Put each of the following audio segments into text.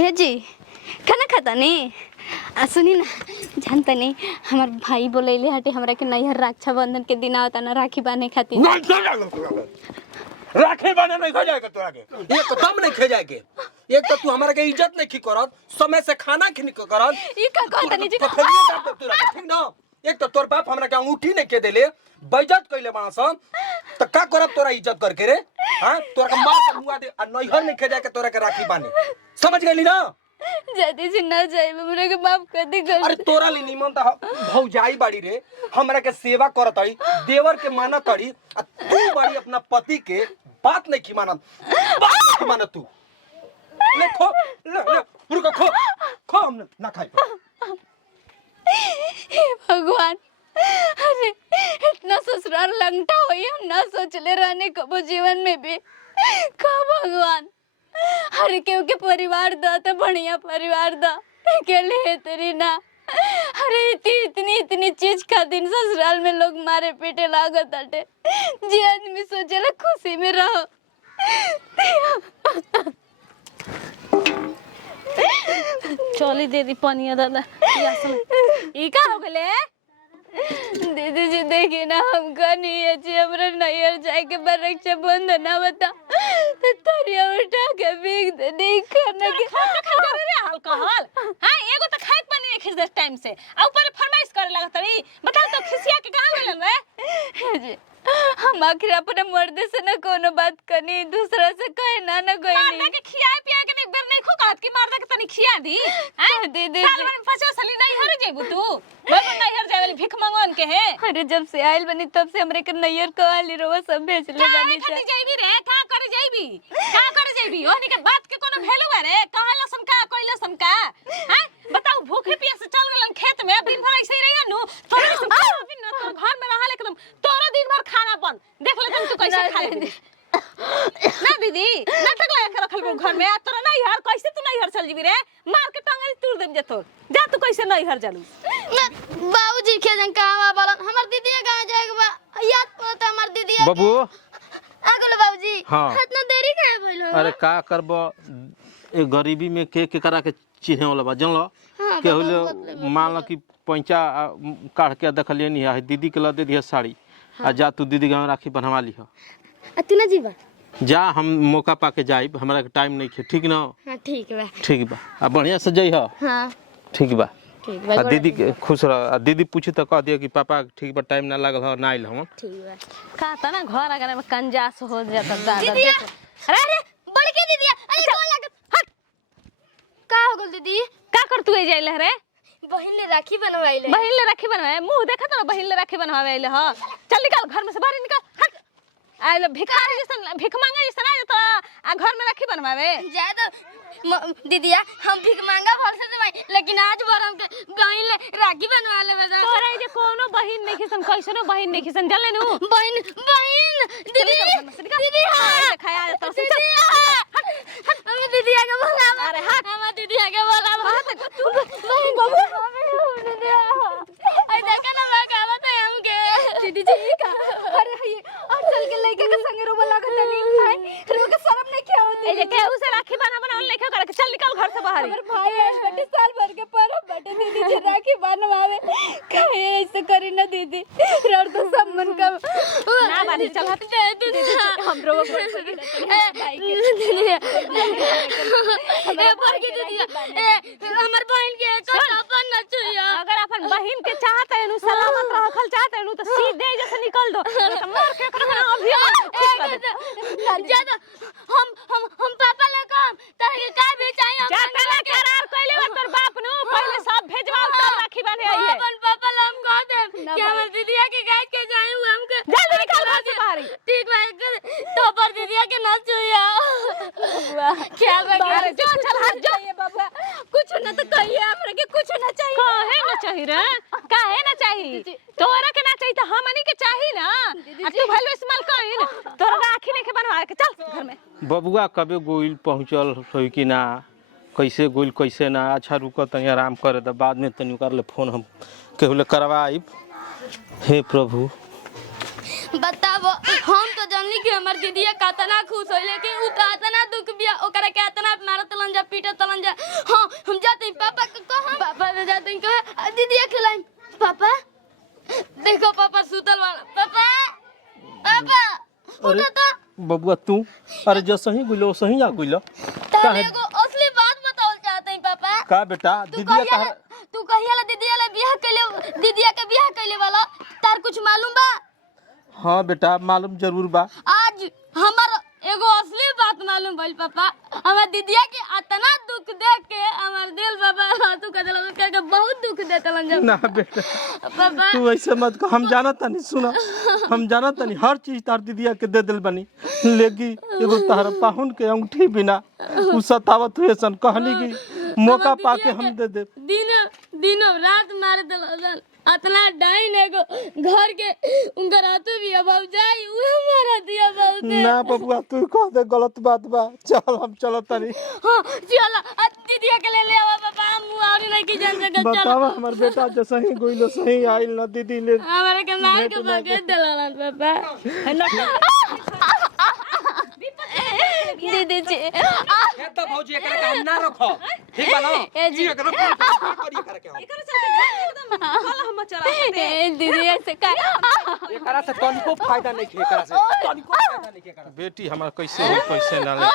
ए जी खाना खाता नहीं सुनी ना जानता नहीं हमार भाई बोले हटे हमरा के नैहर रक्षाबंधन के दिन आवता ना राखी बांधे खातिर राखी बांधे नहीं खा जाएगा तोरा के एक तो कम नहीं खा जाएगे एक तो तू हमारे के इज्जत नहीं की करत समय से खाना खिन के करत ई का कहता नहीं जी ठीक ना एक तो तोर बाप हमरा के अंगूठी नहीं के देले बेइज्जत कइले बास त का करब तोरा इज्जत करके रे हां तोरा के मार के मुआ दे आ नैहर नहीं खा जाए के तोरा के राखी बांधे समझ गइली ना जदी से ना जाए हमरा के माफ कर दे अरे तोरा ली निमन त भौजाई बाड़ी रे हमरा के सेवा करत हई देवर के मानत हई आ तू बाड़ी अपना पति के बात नहीं की मानत बात नहीं की मानत तू ले खो ले रुको खो खो हम ना खाई भगवान अरे इतना ससुराल लंगटा होई हम ना सोचले रहने कबो जीवन में भी का भगवान हर केहू के परिवार दा तो बढ़िया परिवार दा अकेले तेरी ना अरे इतनी चीज का दिन ससुराल में लोग मारे पीटे लागत हटे जी आदमी सोचेला खुशी में रहो चली दीदी पनिया दादा ई का हो गले दीदी जी देखिए ना हमका नहीं है जी हमरा नैहर जाए के बाद रक्षाबंधन ना बता तरिया उठा के बिक दे नहीं खाना के रे अल्कोहल हां एगो त खाइत पानी नहीं खिस दे टाइम से आ ऊपर फरमाइश करे लगा तरी बता तो खिसिया के कहां मिलन रे जी हम आखिर अपने मर्दे से ना कोनो बात करनी दूसरा से कहे ना कोई नहीं मारना के खिया पिया के एक बार नहीं खो कहत की मारदा के तनी खिया दी हां दीदी साल में 50 साल नहीं हर जेबू तू मैं नैहर जाए वाली भिख मांगन के है अरे जब से आइल बनी तब से हमरे के नैहर को आली रोवा सब भेज ले बनी खाती जाईबी रे का करे जाईबी ओनी के बात के कोनो वैल्यू है रे कहला सम का कोइला सम का हैं बताओ भूखे प्यासे चल गेलन खेत में दिन भर ऐसे ही रहिया नु तोरे दिन न तो घर में रहल एकदम तोरा दिन भर खाना बन देख ले तू कैसे खा ले ना दीदी नाटक लगा के रखल घर में तोरा नहीं हर कैसे तू नहीं हर चल जीबी रे मार के टांगरी तोड़ देम जे तोर जा तू कैसे नहीं हर जालू बाबूजी के जन कहवा बोलन हमर दीदी कहां जाएगा बा याद पड़ता हमर दीदी बाबू आगल बाबूजी हाँ। इतना देरी काहे भइल हो अरे का करब ए गरीबी में के करा के चिन्हे वाला बा जानलो हाँ, के होले मान लो कि पैंचा काट के देखलिए नहीं है दीदी के ला दे दिया साड़ी आ जा तू दीदी गांव राखी बनवा ली हो अतना जीवा जा हम मौका पाके जाइब हमरा के टाइम नहीं है ठीक ना हां ठीक बा आ बढ़िया से जई हो हां ठीक बा ठीक बा दीदी के खुश रह आ दीदी पूछी तो कह दिया कि पापा ठीक बा टाइम ना लागल हो ना आइल हम ठीक बा का ता ना घर अगर में कंजास हो जाता दादा दीदी अरे बड़ के दीदी अरे कौन लागत हट का हो गल दीदी का कर तू जाइले रे बहिन ले राखी बनवाइले बहिन ले राखी बनवाए मुंह देखा तो बहिन ले राखी बनवावे ले ह चल निकल घर में से बाहर निकल हट आइले भिखारी जैसन भीख मांगे जैसन आ तो आ घर में राखी बनवावे जाए तो दीदिया हम भीख मांगा भर से देवाई लेकिन आज भर हम बहिन ले राखी बनवा ले बजा तोरा जे कोनो बहिन नहीं खिसन कैसनो बहिन नहीं खिसन जले नु बहिन दीदी हां खाया तो हम दीदिया के बोला अरे हट हम दीदिया के बोला तू बहिन बाबू दीदिया आई देखा ना मैं कहवा थे हमके दीदी जी का अरे ये और चल के लइका के संगे रोबा लागत नहीं भाई रो के शर्म नहीं क्या होती ए जे के उसे राखी बनावल नहीं कर के चल निकल घर से बाहर अगर भाई आज बेटे साल भर के परब बेटे दीदी जी राखी बनवावे काहे ऐसे करी ना दीदी रड़ तो सब मन का ना बानी चल हट दीदी हम रोबा बोल सके भाई के पर की दीदी हमर बहन के को अपन न छुया अगर अपन बहिन के चाहत है नु सलामत रखल चाहत है नु तो सीधे जैसे निकल दो मार के रखना अभी ज्यादा हम पापा ले काम तारे का भी चाहिए जा तना करार कइले बा तोर बाप नु पहले सब भेजवा तब राखी बांधे आई है अपन पापा ले हम कह दे कि हमर दीदिया के गाय के जाई हमके जल्दी निकल घर से बाहर ठीक बा तो पर दीदिया के ना छुया क्या बा जो चल हट जा ये बाबा कुछ ना तो कहिए हमरा के कुछ ना चाहिए काहे ना चाहिए रे काहे ना चाहिए तोरा के ना चाहिए तो हमनी के चाहिए ना आ तू भलो इस्तेमाल कइल तोरा राखी नहीं के बनवा के चल घर में बबुआ कबे गोइल पहुंचल होई कि ना कैसे गोइल कैसे ना अच्छा रुक तनी आराम करे त बाद में तनी कर ले फोन हम केहुले करवाइब हे प्रभु बताओ हम तो जानली कि हमर दीदिया कितना खुश होइले कि उ कितना दुख बिया ओकरा कितना लात मारा तलन जा पीटा तलन जा। हाँ हम जाते हैं पापा को कहा, पापा ने जाते हैं कहा दीदी खिलाएं। पापा देखो पापा सुतल वाला। पापा पापा अरे उठा तो बबुआ तू अरे जो सही गुलो सही आ गुलो ताले को असली बात बताओ चाहते हैं पापा। का बेटा तू दीदी कहिया दीदिया ले बियाह कैले, दीदिया के बियाह कैले वाला तार कुछ मालूम बा? हाँ बेटा मालूम जरूर बा। आज हमार एगो असली बात मालूम भइल पापा। हमार दीदिया के इतना दुख देख के हमार दिल बाबा तू कह देला के बहुत दुख देतलन जब। ना बेटा पापा तू ऐसे मत कह, हम जाना तनी सुना, हम जाना तनी हर चीज तार दीदिया के दे दिल बनी, लेकिन एगो तार पाहुन के अंगूठी बिना उ सतावत हुए सन कहनी की मौका पाके हम दे दे। दिन रात मार देलन अतना डाइन एगो घर के उनकर हाथों भी अभाव जाई उ हमारा दिया बहुत। ना बबुआ तू कह दे गलत बात बा, चल हम चलो तनी। हां चल दीदिया के ले आवा पापा, हम और नहीं की जान सकत। चल बतावा हमर बेटा जो सही गोइलो सही आइल ना दीदी ले हमारे के मार के भगे देलन पापा। दीदी जी ए तो भौजी एकरा के हम ना रखो ठीक बा ना? ए जी एकरा करिए करे के हम एकर चलते एकदम कल हम चला ए दीदी ऐसे का एकरा से तनिको फायदा नहीं खे, एकरा से तनिको फायदा नहीं खे एकरा से। बेटी हमार कैसे हो कैसे ना ले।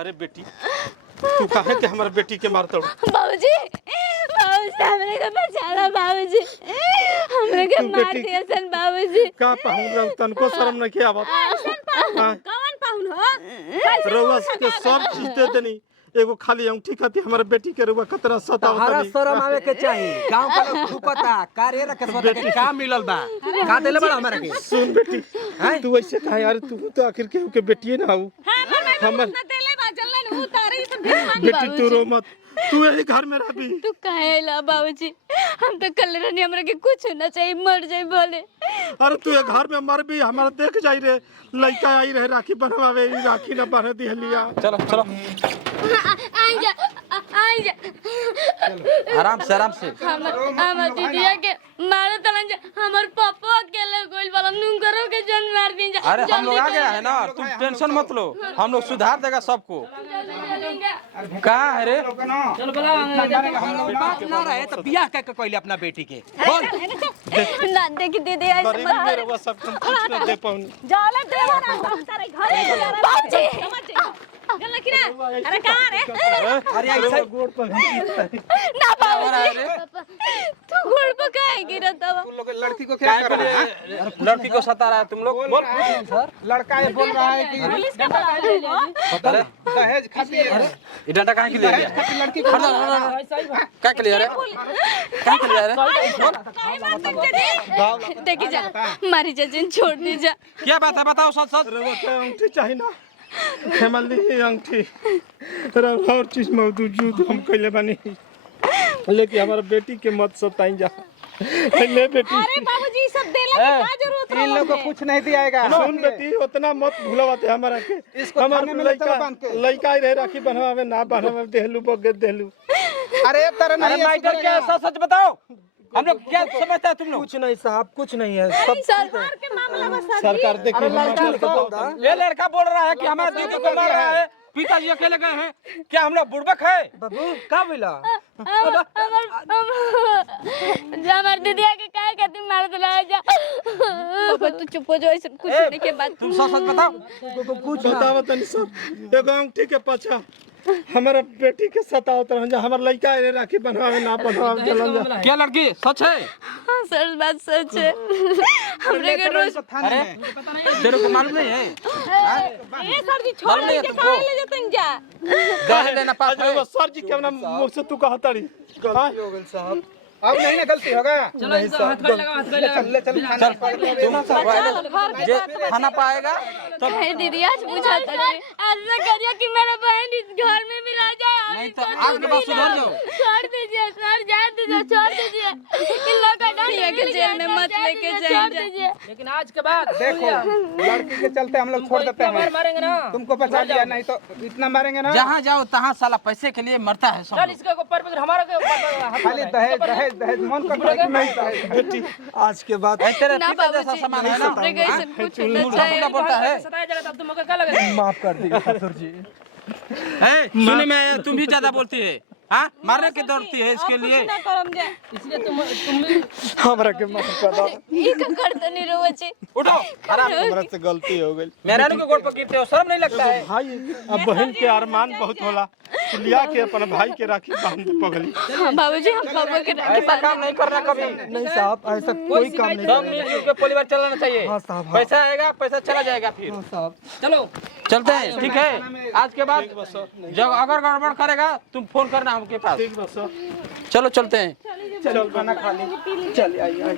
अरे बेटी तू काहे के हमार बेटी के मारत हो? बाबूजी हमरे के बचाला बाबूजी, हमरे के मार दिया सन बाबूजी। का पाहुन रह तनको शर्म नहीं के आवत? कौन पाहुन हो? रउआ के सब चीज दे देनी, एगो खाली अंगूठी खाती हमारे बेटी के रउआ कतना सतावत हरा नहीं। शरम आवे के चाहिए। गांव का लोग धुपता कार्य रखत के काम मिलल बा का देले बड़ा हमरा के। सुन बेटी तू ऐसे काहे? अरे तू तो आखिर केहू के बेटिए ना हो। हमर ना देले बा जल्लन उ तारे सब बेटी तू रो मत, तू यही घर में रहबी। तू काहे आइला बाबूजी? हम तो कल रहनी हमरा के कुछ ना चाहिए, मर जाई बोले। अरे तू ये घर में मर भी हमारा देख जाई रे, लइका आई रहे राखी बनवावे, ई राखी ना बन दिहलिया। चलो चलो आई जा आराम से हमर दीदिया के मारे तलन जा। हमर पापा अकेले गोइल वाला नुंगरो के जन मार दिन जा। अरे हम लोग आ गया है ना, तुम टेंशन मत लो, हम लोग सुधार देगा सबको। कहाँ है रे? बात ना रहे तो बियाह के कहले अपना बेटी के बोल। ना देख दीदी ऐसे गरीब में रउआ सब तुम कुछ ना दे पाउनी। जाले देवा ना तारे घर बाबूजी जल्ला किरा। अरे कहां रे? अरे ऐसे गोड़ पर ना बाबूजी तू गोड़ पे काहे गिरत बा? तुम लोग लड़की को क्या कर रहे हैं? लड़की को सता रहा है तुम लोग? बोल लड़का ये बोल रहा है कि पुलिस के बुला ले। दहेज खाती है। ये डंडा कहाँ के लिए लिया? लड़की क्या के लिए रे? क्या के लिए रे? काहे बात करते रे? देखी जा मारी जा जिन छोड़ दी जा। क्या बात है बताओ सच सच। रउआ के अंगूठी चाहिए ना, हेमल दी अंगूठी रउआ और चीज मौजूद हम कइले बानी, लेकिन हमारा बेटी के मत सताई जा। ले बेटी अरे बाबूजी सब देला के का जरूरत इन लोग को कुछ नहीं दियाएगा। सुन बेटी उतना मत भूलवाते हमारा के। इसको हमार थाने में ले चलो बांध के। लइका ही रहे राखी बनवावे ना बनवावे देहलू बगे देहलू। अरे तरह अरे नहीं माइटर क्या है, सच सच बताओ, हम लोग क्या समझते हैं तुम लोग? कुछ नहीं साहब, कुछ नहीं है, सब सरकार के मामला में सर सरकार देखिए ये लड़का बोल रहा है कि हमारे दीदी को मार रहा है, पिताजी अकेले गए हैं, क्या हम लोग बुड़बक है? बाबू का बोला? हमार दीदिया के काहे खातिर मार देला जा? पापा तू चुप हो जा, ऐसे कुछ नहीं के बात। तुम सच सच बताओ। कुछ बताओ तनी सब। एगो अंगूठी के पाछा हमारा बेटी के सतावत रहन जा, हमार लइका रे राखी बनवावे ना बनवावे चलन जा। क्या लड़की सच है? हाँ सर बात सच है। हमरे के रोज अरे तेरे को मालूम नहीं है? ए सर जी छोड़ नहीं है के तुमको? काहे ले जतन जा? दहेज देना पास है? अरे सर जी के नाम मुंह से तू कहतारी साहब अब नहीं ना गलती होगा। चल तुम जे खाना पाएगा तो कहे दीदी आज पूछा था ऐसा करिए कि मेरा बहन इस घर में भी रह जाए और नहीं तो इसको आज के बाद सुधर जाओ। छोड़ दीजिए सर, जाए दीजिए, छोड़ दीजिए। इन लोगों का डर के जेल में मत लेके जाइए। लेकिन आज के बाद देखो लड़की के चलते हम लोग छोड़ देते हैं। मारेंगे ना, तुमको बचा लिया, नहीं तो इतना मारेंगे ना। जहाँ जाओ तहाँ साला पैसे के लिए मरता है सब चल लोग। इसके ऊपर पे हमारा के खाली दहेज दहेज दहेज मन करता है कि नहीं दहेज। बेटी आज के बाद ऐ तेरे ना पिता जैसा बाबूजी, सामान है ना, हमरे के ऐसे कुछ ना मुर्गा चाहिए। मुर्गा बोलता है। सताया जाएगा तब तुम लोग को क्या लगेगा? माफ कर दिया ससुर जी, सुने में तुम भी ज्यादा बोलती है हाँ मारने की दौड़ती है इसके लिए ना करम जाए इसलिए तुम भी हमरा के माफ कर दो ई का करतनी रोजे उठो आराम हमरा से गलती हो गई मेरा के गोड़ पर गिरते हो शर्म नहीं लगता है भाई अब बहन के अरमान बहुत होला लिया के अपन भाई के राखी बांध दे पगली हाँ बाबूजी हम बाबा के राखी ऐसा काम नहीं करना कभी नहीं साहब ऐसा कोई काम नहीं सब मिलजुल के परिवार चलाना चाहिए हाँ साहब, हाँ। पैसा आएगा पैसा चला जाएगा फिर साहब चलो चलते हैं ठीक है आज के बाद जब अगर गड़बड़ करेगा तुम फोन करना हमके पास ठीक बस चलो चलते हैं चलो खाना खा ली चल आइए